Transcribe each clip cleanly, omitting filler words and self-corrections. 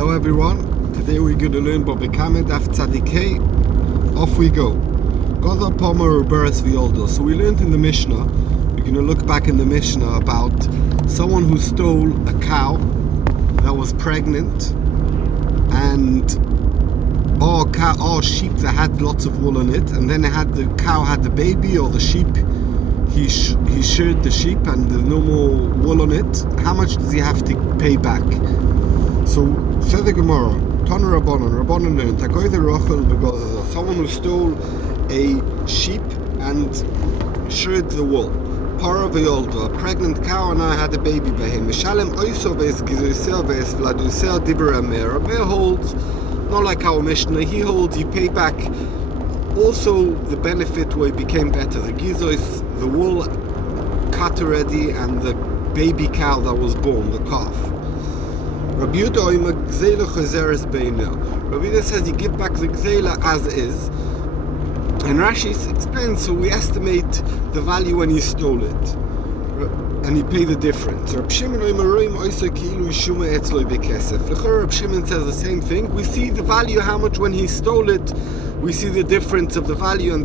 Hello everyone, today we're going to learn Bobekame Daf Tzadikei. Off we go. Goza Pomer Uberes Violdo. So we learned in the Mishnah, we're going to look back in the Mishnah about someone who stole a cow that was pregnant and or sheep that had lots of wool on it, and then the cow had the baby, or the sheep, he sheared the sheep and there's no more wool on it. How much does he have to pay back? So, says the Gemara, Ton Rabbanon learned, someone who stole a sheep and sheared the wool. Para v'yolda, a pregnant cow, and I had a baby by him. Mishalem oiso v'es gizoiseo v'es vladuseo diber amer. Amer holds, not like our Mishnah, he holds you pay back also the benefit where it became better. The gizois, the wool cut already, and the baby cow that was born, the calf. Rabbi Yehuda says you give back the gzela as is, and Rashi explains, so we estimate the value when you stole it, and you pay the difference. Rab Shimon says the same thing. We see the value, how much when he stole it, we see the difference of the value, and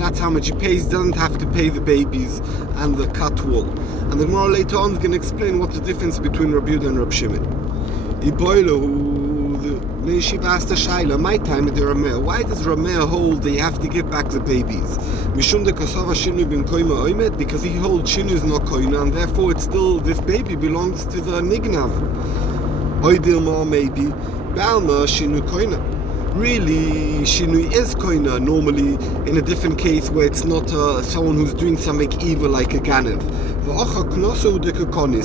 that's how much he pays. He doesn't have to pay the babies and the cut wool. And the Gemara later on is going to explain what's the difference between Rabbi Yehuda and Rab Shimon. The Yeshiva asked the Shaila, my time at the Rameh, why does Rameh hold that you have to give back the babies? Mishum de Kosova Shinu bin Koima Oimed, because he holds Shinu is not Koina, and therefore it's still, this baby belongs to the Nignav. Oidilma maybe, Balma Shinu Koina. Really, Shinui is koina normally in a different case where it's not someone who's doing something evil like a ganev.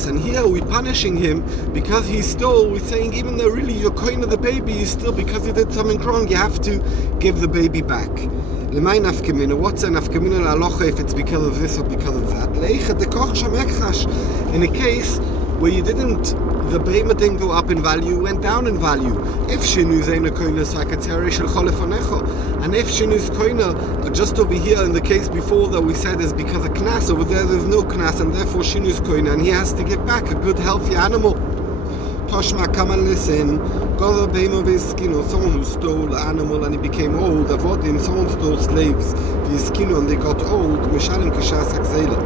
And here we're punishing him because he stole. We're saying even though really you're koina the baby, you still, because he did something wrong, you have to give the baby back. What's an nafkamina la'alocha if it's because of this or because of that? In a case where the behemoth didn't go up in value, went down in value. If shinu zeina koina sakatzeri shel cholefonecho, and if shinu is koina, just over here in the case before that we said is because of knas, over there's no knas, and therefore shinu is koina, and he has to give back a good healthy animal. Toshma kamal listen, goza behemoth v'eskino, someone who stole an animal and he became old. Avodim, someone stole slaves, v'eskino, and they got old. Mishalim kishas hakzela,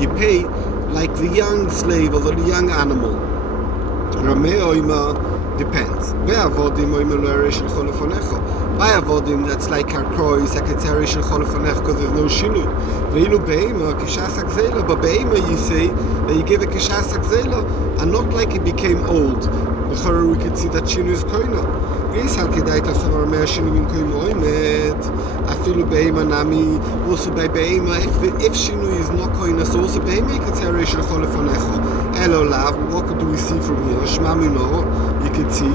you pay like the young slave or the young animal. Rameh oima depends. By avodim, that's like our krois, hakateri shel cholefonecho, because there's no shinu. Veilu beima kishas hakzela, but beima you say that you give a kishas hakzela, and not like it became old. We could see that shinu is koina. Also by beima, if shinu is not koina, so also beima hakateri shel cholefonecho. Hello, love. What do we see from here? Shmamino, you can see,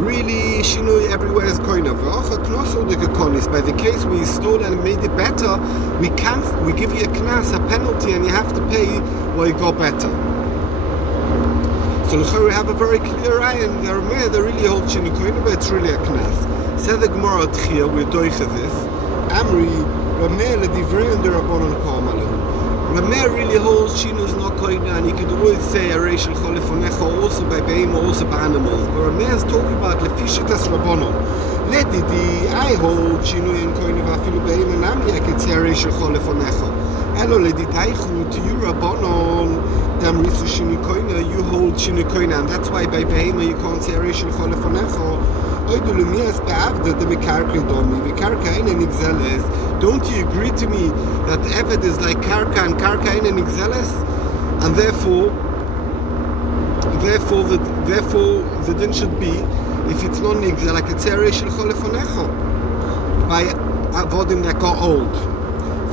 really, Shinui everywhere is koina. By the case we stole and made it better, we give you a knas, a penalty, and you have to pay where it got better. So we have a very clear eye, and they really hold Shinui koina, but it's really a knas. Said the Gemara here, we're doing this. Amri, Rameh ledivrei and the Rabbanon Ka'amalahu. Rameh really holds Shinu is not koina, and you could always say Arei shel cholefonecho also by behemoth, also by animals. But Rameh is talking about lefishitas Rabbanon. Ledidi, I hold Shinu in koina v'afilu behemoth nami, I could say Arei shel cholefonecho. Elo ledidaichu, to you Rabbanon, damrisu Shinu koina, you hold Shinu koina, and that's why by behemoth you can't say Arei shel cholefonecho. Don't you agree to me that Eved is like Karka and Karka in an Ixeles? And therefore the din should be, if it's not an Ixel, like a Tzerei shel cholefonecho, by avodim that got old.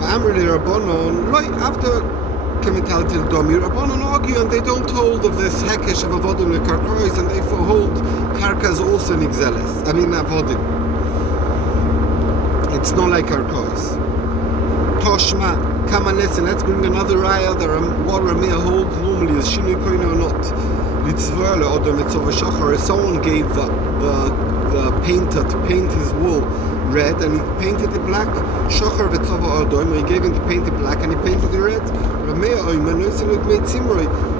V'amrli Rabbanon, right after Kemital Til Domi, Rabbanon argue, and they don't hold of this hekesh of avodim lekarkrois, and therefore hold Karka is also an Ixeles. Avodim. It's not like karkrois. Toshma, come and listen, let's bring another raya that what Rameh holds normally is Shinui koina or not. Litzvole odom etzova shachar, someone gave the painter to paint his wool red, and he painted it black. Shachar v'tzova odom, he gave him to paint it black, and he painted it red. Rameh oimen,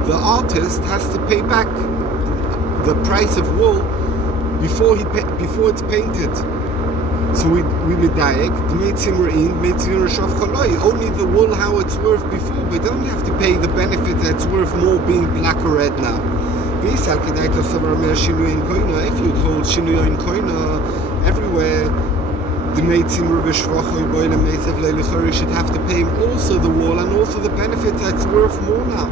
the artist has to pay back the price of wool before it's painted. So we medayek, only the wool how it's worth before, but you don't have to pay the benefit that it's worth more being black or red now. If you'd hold Shinui in Koina everywhere, the should have to pay him also the wool and also the benefit that's worth more now.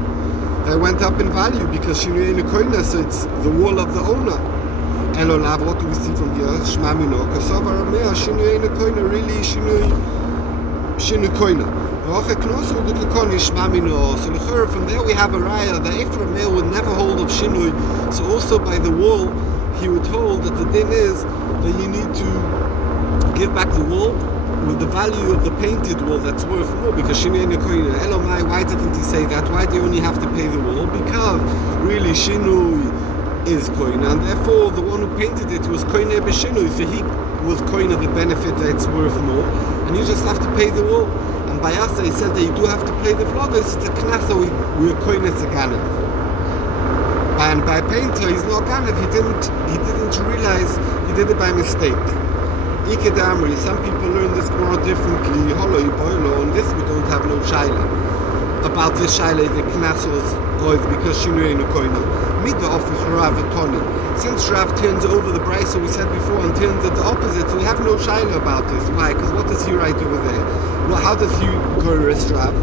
They went up in value because Shinui in Koina, so it's the wool of the owner. What do we see from here? Shmamino. Kasavar Mea Shinui in Koina, really Shinui Koina. So from there we have a raya that if Rameh would never hold of Shinui, so also by the wool he would hold that the din is that you need to give back the wool with the value of the painted wool that's worth more, because Shinui in Koina. Elomai, why didn't he say that? Why do you only have to pay the wool? Because really Shinui is Koina, and therefore the one who painted it was Koina b'Shinui, so he was Koina the benefit that it's worth more, and you just have to pay the wool. And by us, he said that you do have to pay the vloggers. It's a knasa. We're Koina Tzaganev. And by painter, he's not Ganev. He didn't realize he did it by mistake. Ikedamri. Some people learn this more differently. Holo Iboilo. On this we don't have no shaila. About this shaila, the knasa was oiv because Shinui in Koina. Mida office Rav Toni. Since Rav turns over the brisa we said before and turns it the opposite, so we have no shaila about this. Why? Because what does he write over there? Well, how does he go to Rav?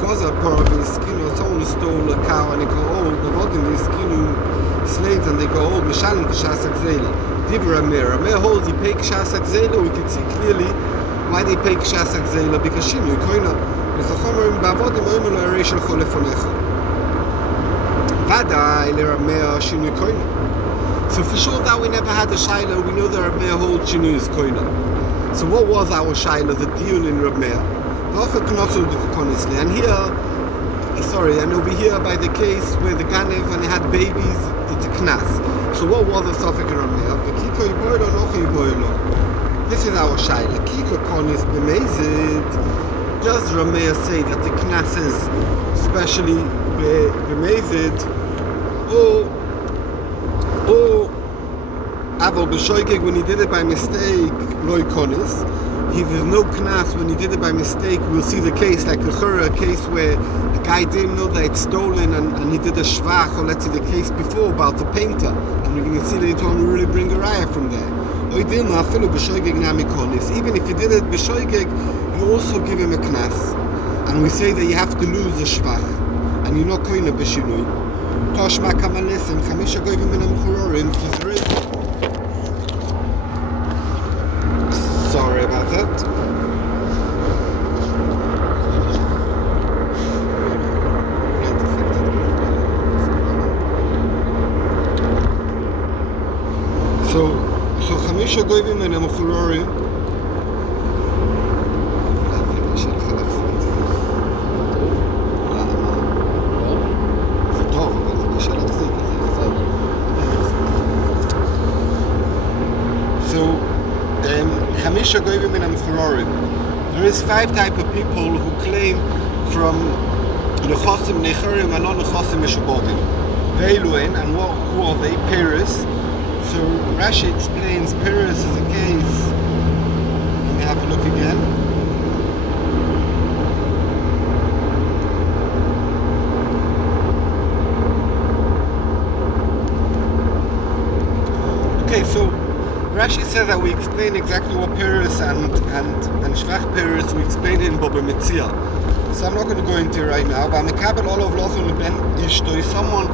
Goza part of his skin, or someone stole a cow and they go old, the body in his skin slaves and they go old, Mishalim Kashasak Zela. Divra Amir holds he pay Kashasak Zela, we can see clearly why they pay Kashasak Zela, because Shinui Koina. So for sure that we never had a shaila, we know that Rameh holds Shinui is Koina. So what was our shaila, the diun in Rameh? And here, and over here by the case where the Ganev and they had babies, it's a knas. So what was the suffix in Rameh? This is our shaila. Kiko konis b'mezid. Does Rameh say that the knas is especially b'mezid? Or Aval b'shoigeg when he did it by mistake, loy konis. There's no knas when he did it by mistake. We'll see the case like a case where a guy didn't know that it's stolen and he did a shvach, or let's say the case before about the painter, and we're going to see later on we really bring a raya from there. Even if he did it b'shoigeg, you also give him a knas, and we say that you have to lose a shvach and you're not koina b'shinui. Toshma kamalesim chamisha goyim min hamchurorim. Sorry about that. So chamisha goyim min hamchurorim. There is 5 types of people who claim from Nechosim Necharim and non-Nechosim Meshubodim. Veiluin, and who are they? Paris. So Rashi explains Paris is a case. Let me have a look again. Okay, so Rashi says that we explain exactly what Paris and Shvach Paris, we explain it in Baba Metzia. So I'm not going to go into it right now, but Mekabel Olav Lochon Ben Ishto is someone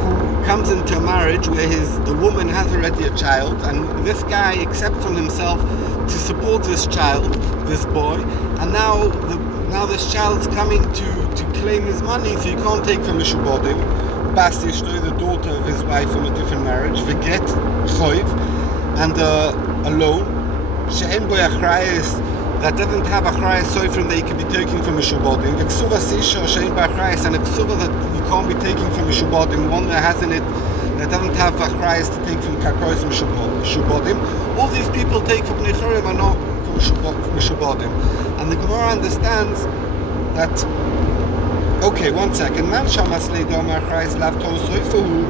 who comes into a marriage where the woman has already a child, and this guy accepts on himself to support this child, this boy, and now this child's coming to claim his money, so you can't take from the Shubodim. Bas Ishto, the daughter of his wife from a different marriage, Veget Choiv, and a loan, she'en boy achrayis, that doesn't have achrayis soifrim that you can be taking from a shubodim. The ksuva sisha she'en boy achrayis, and a ksuva that you can't be taking from a shubodim, one that has in it that doesn't have achrayis to take from karkois and shubodim. All these people take from necharim and not from shubodim. And the Gemara understands that Okay, 1 second. Man shamas leidom achrayis lav tosoifu.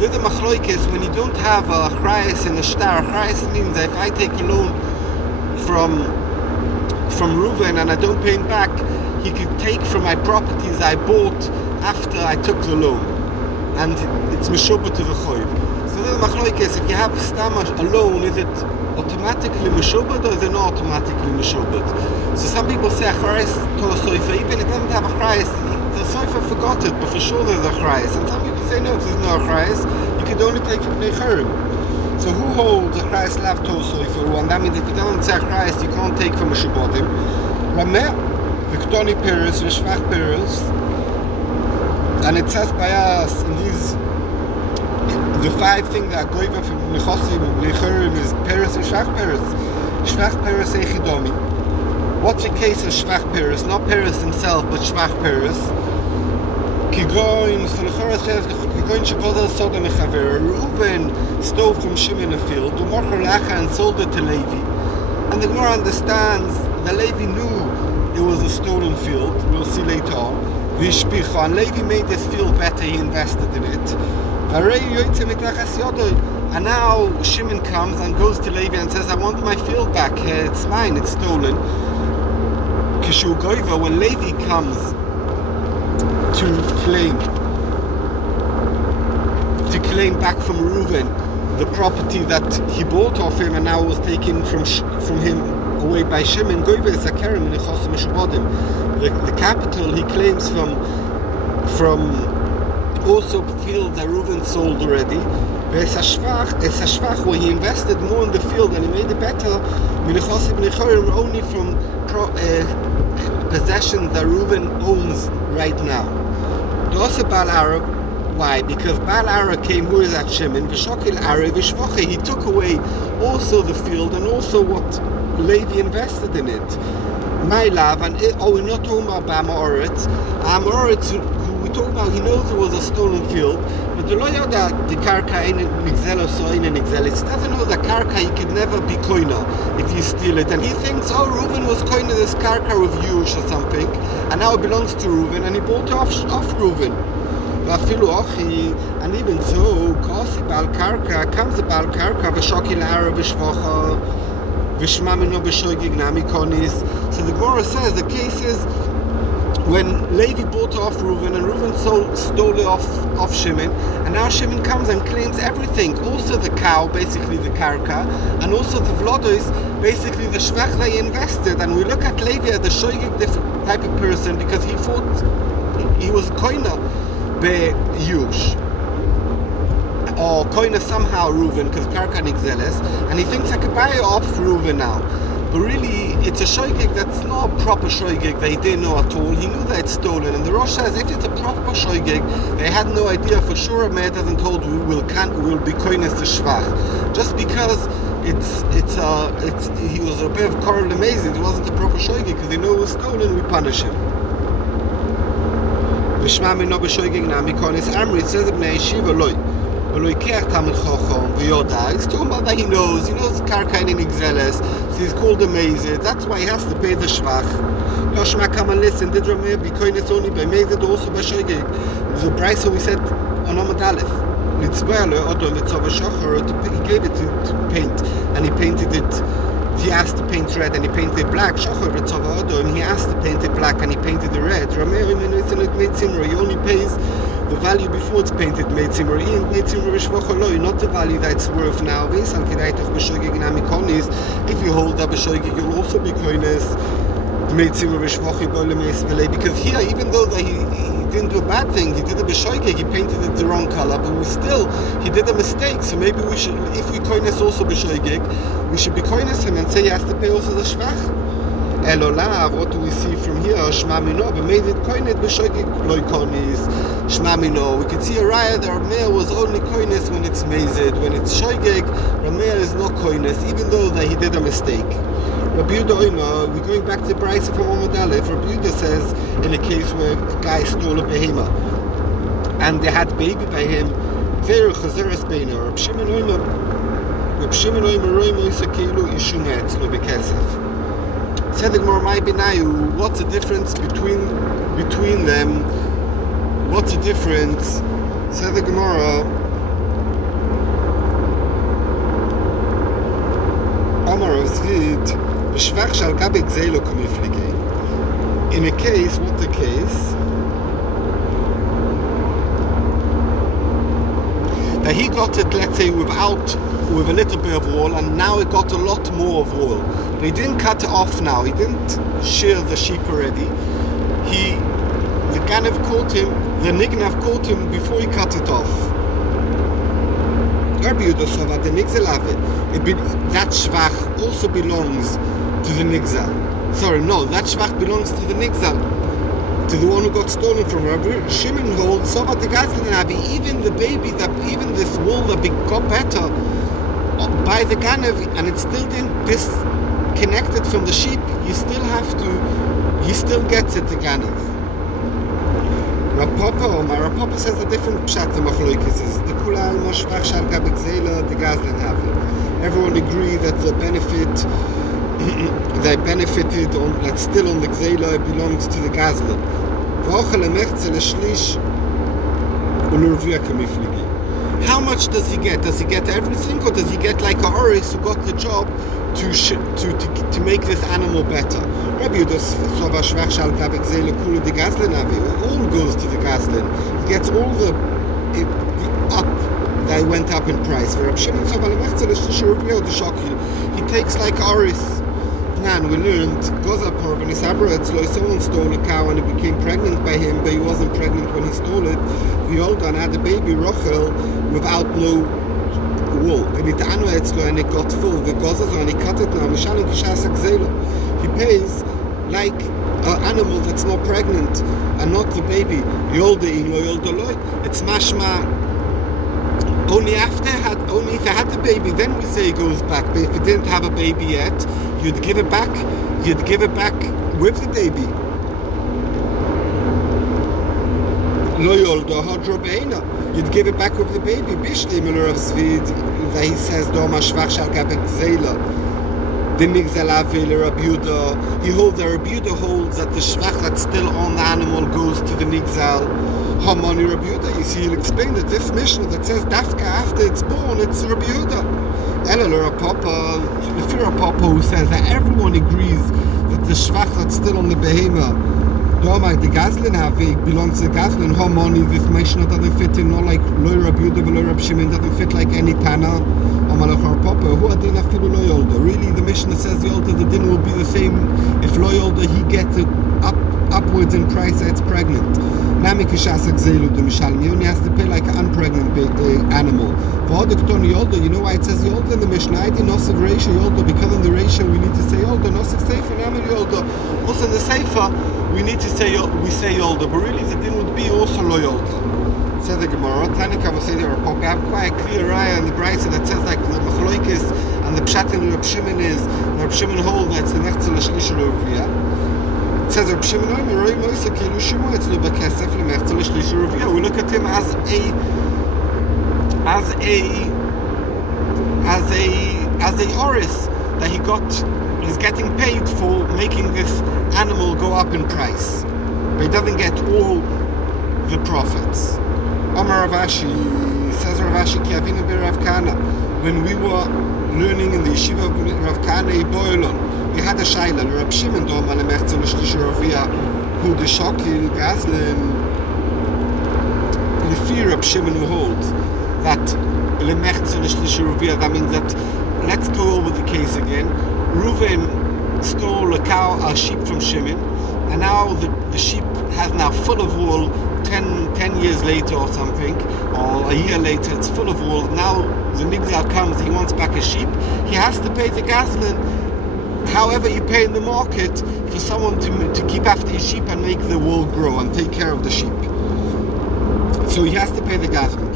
The machloikis, when you don't have a achrayis in a shtar, achrayis means that if I take a loan from Reuven and I don't pay him back, he could take from my properties I bought after I took the loan, and it's meshubah to the choiv. So the machloikis, if you have stamach a loan, is it automatically meshubah or is it not automatically meshubah? So some people say achrayis to a soifa, even if it doesn't have achrayis, the soifa forgot it, but for sure there's achrayis. And some people say no, there's no achrayis, you could only take from necharim. So who holds achrayis lav to a soifa? And that means if you don't say achrayis, you can't take from a shubodim. Rameh, Viktoni Peres, Vishvach Peres, and it says by us in these the 5 things that go over from Nechosim, Necharim is Peres and Shvach Peres. Shvach Peres Echidomi. What's the case of Shvach Peres? Not Peres himself, but Shvach Peres. Kigoin, so the Chorah says, Kigoin Shekodah Soda Mechaver. Reuven stole from Shimon a field, Umocher Lacha and sold it to Levi. And the Gemara understands that Levi knew it was a stolen field. We'll see later on. Vishpicha, and Levi made this field better, he invested in it. And now Shimon comes and goes to Levi and says, I want my field back, it's mine, it's stolen. Kishu Goiva, when Levi comes to claim back from Reuven the property that he bought off him and now was taken from him away by Shimon, Goiva is a kerem in Nechosim Shubodim. The capital he claims from also fields that Reuven sold already. It's a shvach where he invested more in the field and he made it better only from possessions that Reuven owns right now. Also Baal Arab. Why? Because Baal Arab came, who is at Shimon, V'shokil Arab V'shvoche, he took away also the field and also what Levi invested in it. My love, and we're not talking about Amoritz. Amoritz, who we talk about, he knows it was a stolen field, but the lawyer that the karka ain't nigzelo, so ain't nigzelis. He doesn't know that karka he could never be koina if you steal it, and he thinks, oh, Reuven was koina this karka with Yush or something, and now it belongs to Reuven, and he bought it off Reuven. And even so, Kasi Baal Karka comes the Baal Karka, V'shokil Arab V'shvocha. So the Gemara says the case is when Levi bought off Reuven and Reuven stole it off Shimon, and now Shimon comes and claims everything, also the cow, basically the karka, and also the vlodos, basically the shvach they invested. And we look at Levi as the shoygig different type of person because he thought he was koina be Yush, or koina somehow Reuven, because karka nigzeles, and he thinks I could buy it off Reuven now. But really, it's a shoygig that's not a proper shoygig that he didn't know at all. He knew that it's stolen, and the Rosh says if it's a proper shoygig, they had no idea for sure. Meir hasn't told we will be koines the shvach, just because he was a bit of korel amazing. It wasn't a proper shoygig because they know it was stolen. We punish him. V'shma mino b'shoygig nami koines amri. It says b'nei yeshiva loy. He's talking about that he knows karka in Igzeles, so he's called amazed. That's why he has to pay the shvach. Yoshma, come and listen. Did Rameh be koines only by amazed, also by shoygig? The brisa we said on Amud Aleph. He gave it to paint, and he painted it. He asked to paint red, and he painted black. He asked to paint it black, and he painted it red. Rameh, he only pays the value before it's painted made simmer, not the value that it's worth now. If you hold that b'shoygig, you'll also be koines made simmer because here, even though that he didn't do a bad thing, he did a b'shoygig, he painted it the wrong color, but he did a mistake. So maybe we should, if we koines also b'shoygig, we should be koines him and say he has to pay also the shvach. Elolav, what do we see from here? Shma mino, but made it koinet b'shoygig loy konis. Shma mino. We can see a raya that Rameh was only koines when it's mazed. When it's shoygig, Rameh is not koines, even though that he did a mistake. Rabbi Yehuda Oima, we're going back to the brisa from Amud Aleph. Rabbi Yehuda says in a case where a guy stole a behema and they had baby by him, Ve'er chazeres beina. Reb Shimon Oima roimo isakeilu ishumet lo bekesef. Said the Gemara, what's the difference between between them. What's the difference? Says the Gemara, Amar of Zvid, B'shvach shal gabi gzeilo kumiflige. In a case, what the case? That he got it, let's say, with a little bit of wool, and now it got a lot more of wool. But he didn't cut it off now. He didn't shear the sheep already. The Ganav caught him, the Nignav caught him before he cut it off. That shvach also belongs to the nigzal. Sorry, no, that shvach belongs to the nigzal, to the one who got stolen from Rabbi Shimon holds. So, but the Gazlan, even the baby, even this wool that got better by the Ganav, and it still didn't disconnect it from the sheep, he still gets it, the Ganav. Rav Papa says a different pshat. The machloikis is the kulal moshvach shal gabik zela the Gazlan have. Everyone agree that the benefit they benefited on, that's still on the gzela, belongs to the Gazlan. How much does he get? Does he get everything, or does he get like a Oris who got the job to make this animal better? Rabbi does all goes to the Gazlan. He gets all the up that went up in price. He takes like Oris. And we learned someone stole a cow and it became pregnant by him, but he wasn't pregnant when he stole it. V'yoldan had a baby Rochel without no wool. And it got full. And he cut it now. He pays like an animal that's not pregnant and not the baby. It's mashma. Only if it had the baby, then we say it goes back. But if it didn't have a baby yet, you'd give it back with the baby. You'd give it back with the baby. That he says, he holds that Rabbi Yehuda holds that the shvach that's still on the animal goes to the nigzal. Hamani Rabbi Yehuda. You see, he'll explain that this Mishnah that says dafka after it's born, it's Rabbi Yehuda. Elul Papa, if you're a Papa who says that everyone agrees that the shvach that's still on the behema, the Gazlan belongs to the Gazlan. Hamani, this Mishnah doesn't fit in, not like Lo Rabbi Yehuda, Lo Rabbi Shimon, doesn't fit like any Tana. Really, the Mishnah says the Yolda, the din will be the same if Lo Yolda, he gets it upwards in price that it's pregnant. He only has to pay like an unpregnant animal. You know why it says Yolda in the Mishnah? Because in the ratio we need to say Yolda. Also in the Seifa we need to say Yolda, but really the din would be also Lo Yolda. Says the Gemara, Tanika was saying we have quite a clear raya in the Brisa that says like the Machloikis and the Pshat in Reb Shimon is Reb Shimon hold that's the Nechzel Shlish Rovia. It says Reb Shimon Roi Moisa Kilu Shimo it's Luba Kesef Lemechzel Shlish Rovia. We look at him as a Oris that he's getting paid for making this animal go up in price, but he doesn't get all the profits. Amar Ravashi, says Ravashi, Ki Avinu Rav Kana. When we were learning in the yeshiva of Rav Kana Boilon, we had a shaila. Rab Shimon Doma Lemechzel Shlish Rovia, who the Shokil Gazlan. The fear Rab Shimon who holds that Lemechzel Shlish Rovia. That means that. Let's go over the case again. Reuven stole a sheep from Shimon, and now the sheep has now full of wool. 10 years later or something, or a year later, it's full of wool. Now the nigzal comes, he wants back a sheep. He has to pay the Gazlan. However, you pay in the market for someone to keep after his sheep and make the wool grow and take care of the sheep. So he has to pay the Gazlan.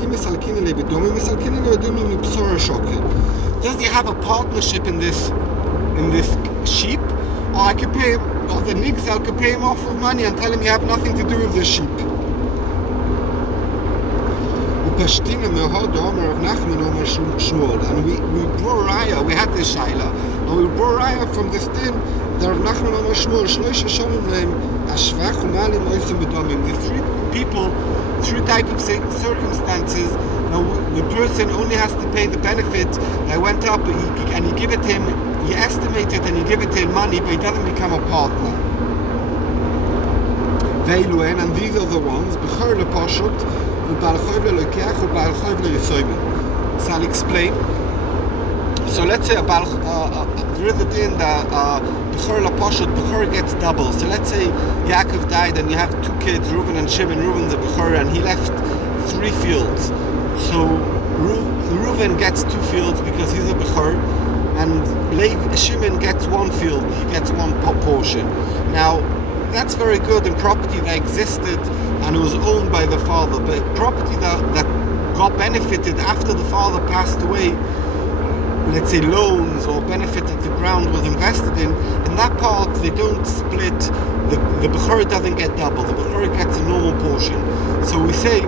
Does he have a partnership in this sheep, or I could pay him, or the nigzal could pay him off with money and tell him you have nothing to do with this sheep? And we brought Raya, we had this Shaila, and we brought Raya from this din that Rav Nachman Omer Shmuel Shloisha Shalom השבח ומעלים oisim bedomim. The three people, three type of circumstances. Now the person only has to pay the benefit that went up, and you give it him, you estimate it and you give it him money, but he doesn't become a partner. Veiluen, and these are the ones, b'chor lepashut, u'bal choiv lelokeach, u'bal choiv leyisoimim. So I'll explain. So let's say there is a din that b'chor lepashut, b'chor gets double. So let's say Yaakov died and you have two kids, Reuven and Shimon. Reuven's a b'chor and he left 3 fields. So Reuven gets 2 fields because he's a b'chor, and Shimon gets 1 field. He gets 1 portion. Now that's very good in property that existed and it was owned by the father, but property that got benefited after the father passed away, let's say loans or benefit that the ground was invested in that part they don't split. The b'chor doesn't get double. The b'chor gets a normal portion. So we say,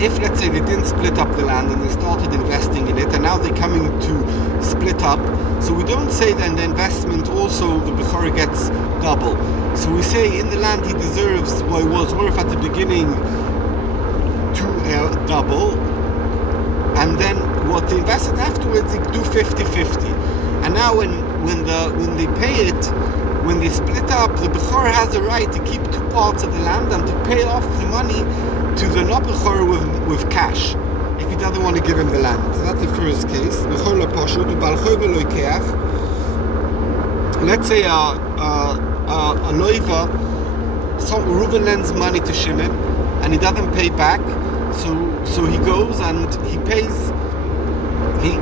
if let's say they didn't split up the land and they started investing in it and now they're coming to split up, so we don't say that in the investment also the b'chor gets double. So we say in the land he deserves what it was worth at the beginning to double, and then what they invested afterwards they do 50-50. And now when they pay it, when they split up, the b'chor has the right to keep 2 parts of the land and to pay off the money to the non-b'chor with cash if he doesn't want to give him the land. So that's the first case. B'chor lepashut u'bal choiv lelokeach. Let's say a loiva, Reuven lends money to Shimon and he doesn't pay back, so he goes and he pays. He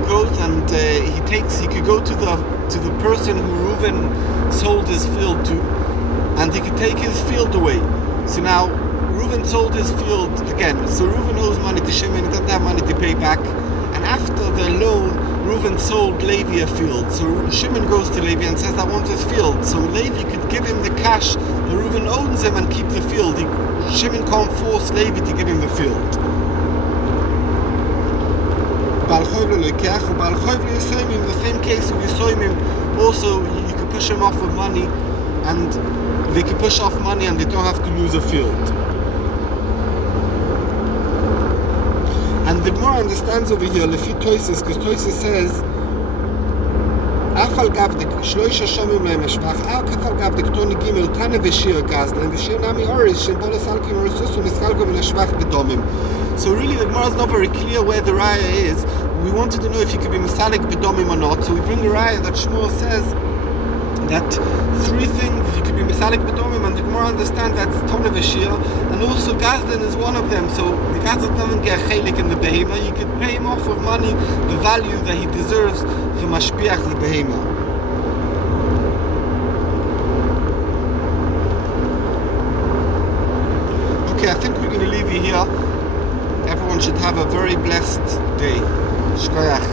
goes and he could go to the person who Reuven sold his field to, and he could take his field away. So now Reuven sold his field again. So Reuven owes money to Shimon, he doesn't have money to pay back. And after the loan, Reuven sold Levi a field. So Shimon goes to Levi and says, I want this field. So Levi could give him the cash that Reuven owns him and keep the field. Shimon can't force Levi to give him the field. In the same case of Yisoimim, also you could push him off with money, and they could push off money and they don't have to lose a field. And the Gemara understands over here, Lefi Toises, because Toises says, Afal Gavdik, Shloisha Shomim Leim Eshbach, Al Kafal Gavdik, Toni Gimel, Tane Veshir Gazna, and Veshir Nami Oris, Shem Bolas Alkim Rosusu, Mischalkom in Eshbach Bedomim. So really the Gemara is not very clear where the raya is. We wanted to know if he could be Misalik Bedomim or not, so we bring the raya that Shmuel says that 3 things you could be Misalik Bedomim, and the Gemara understands that's Tone Veshir, and also Gazdan is one of them. So the Gazdan doesn't get chelik in the behema. You could pay him off with money the value that he deserves for mashpiach the behema. Okay, I think we're going to leave you here. Everyone should have a very blessed day. Shkoyach.